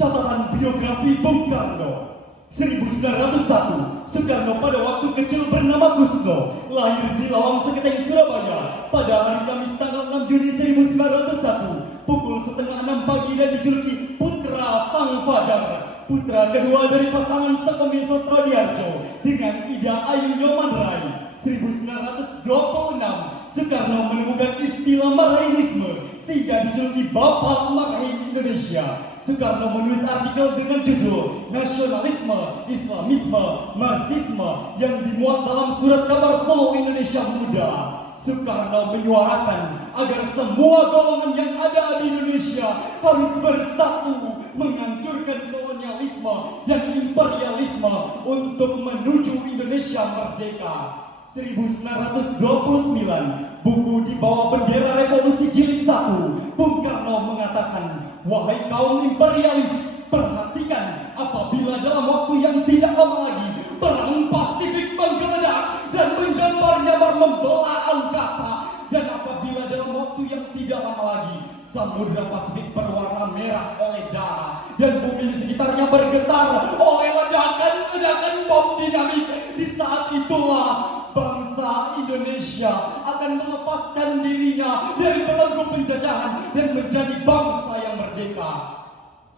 Catatan biografi Bung Karno. 1901, Soekarno pada waktu kecil bernama Kusno, lahir di Lawang Seketeng, Surabaya pada hari Kamis tanggal 6 Juni 1901 pukul setengah 6 pagi dan dijuluki Putra Sang Fajar, putra kedua dari pasangan Soekomi Sosrodiarjo dengan Ida Ayu Nyomanrai. 1926, Soekarno menemukan istilah Marainisme sehingga dijuluki Bapak Marahin Indonesia. Soekarno menulis artikel dengan judul Nasionalisme, Islamisme, Marxisme yang dimuat dalam surat kabar Solo Indonesia Muda. Soekarno menyuarakan agar semua golongan yang ada di Indonesia harus bersatu menghancurkan kolonialisme dan imperialisme untuk menuju Indonesia merdeka. 1929, buku di bawah bendera revolusi jilid 1, Bung Karno mengatakan, "Wahai kaum imperialis, perhatikan apabila dalam waktu yang tidak lama lagi perang Pasifik menggeledak dan menjambar-jambar membelah angkasa, dan apabila dalam waktu yang tidak lama lagi Samudra Pasifik berwarna merah oleh darah dan bumi di sekitarnya bergetar oleh ledakan-ledakan bom dinamit, di saat itulah bangsa Indonesia akan melepaskan dirinya dari belenggu penjajahan dan menjadi bangsa yang merdeka."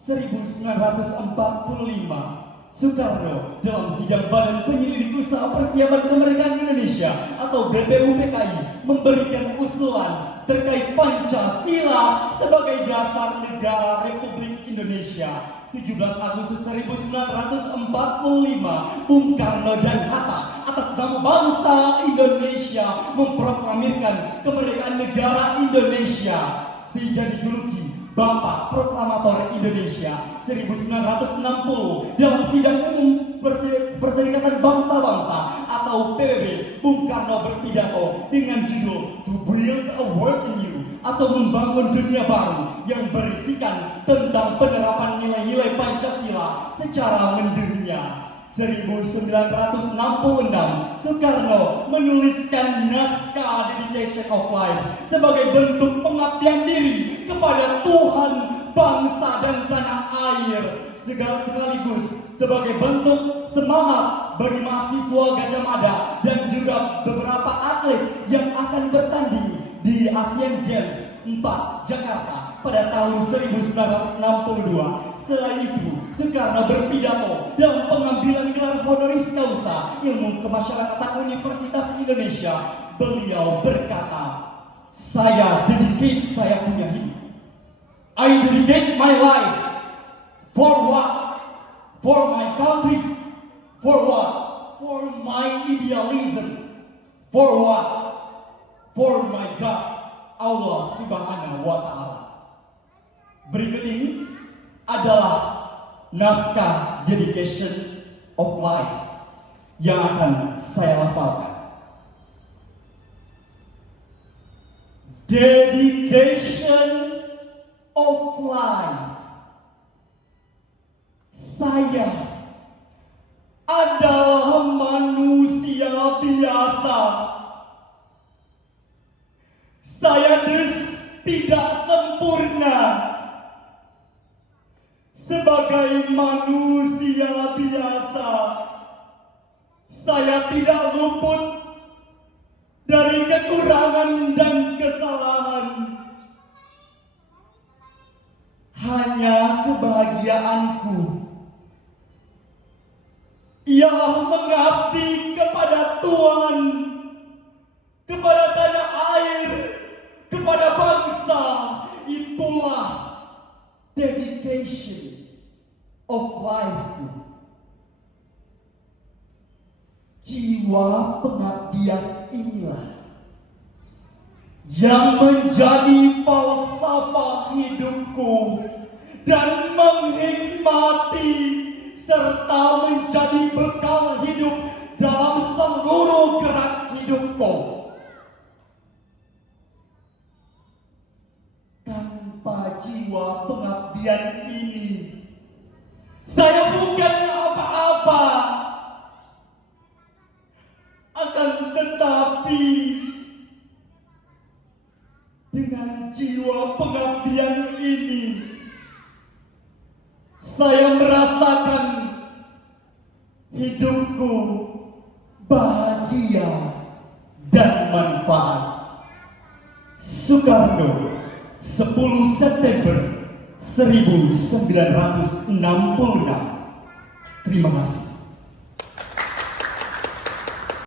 1945, Soekarno dalam sidang Badan Penyelidik Usaha Persiapan Kemerdekaan Indonesia atau BPUPKI memberikan usulan terkait Pancasila sebagai dasar negara Republik Indonesia. 17 Agustus 1945, Bung Karno dan Hatta atas nama bangsa Indonesia memproklamirkan kemerdekaan negara Indonesia sehingga dijuluki Bapak Proklamator Indonesia. 1960, dalam sidang umum Perserikatan Bangsa-Bangsa atau PBB, Bung Karno berpidato dengan judul To Build a World Anew atau membangun dunia baru yang berisikan tentang penerapan nilai-nilai Pancasila secara mendunia. 1966, Soekarno menuliskan naskah Dedication of Life sebagai bentuk pengabdian diri kepada Tuhan, bangsa, dan tanah air, sekaligus sebagai bentuk semangat bagi mahasiswa Gajah Mada dan juga beberapa atlet yang akan bertanding di Asian Games 4 Jakarta pada tahun 1962. Selain itu, Soekarno berpidato dalam pengambilan gelar honoris causa Ilmu Kemasyarakatan Universitas Indonesia. Beliau berkata, saya punya hidup. I dedicate my life. For what? For my country. For what? For my idealism. For what? For my God, Allah Subhanahu wa Ta'ala. Berikut ini adalah naskah Dedication of Life yang akan saya lafalkan. Dedication of Life. Saya adalah manusia biasa. Saya tidak sempurna. Sebagai manusia biasa, saya tidak luput dari kekurangan dan kesalahan. Hanya kebahagiaanku ialah mengabdi kepada Tuhan, kepada tanah air, kepada bangsa. Itulah dedication of life. Jiwa pengabdian inilah yang menjadi falsafah hidupku dan menikmati serta menjadi bekal hidup dalam seluruh gerak hidupku. Tanpa jiwa pengabdian ini, saya bukan apa-apa. Akan tetapi dengan jiwa pengabdian ini, saya merasakan hidupku bahagia dan manfaat. Soekarno, 10 September 1966. Terima kasih.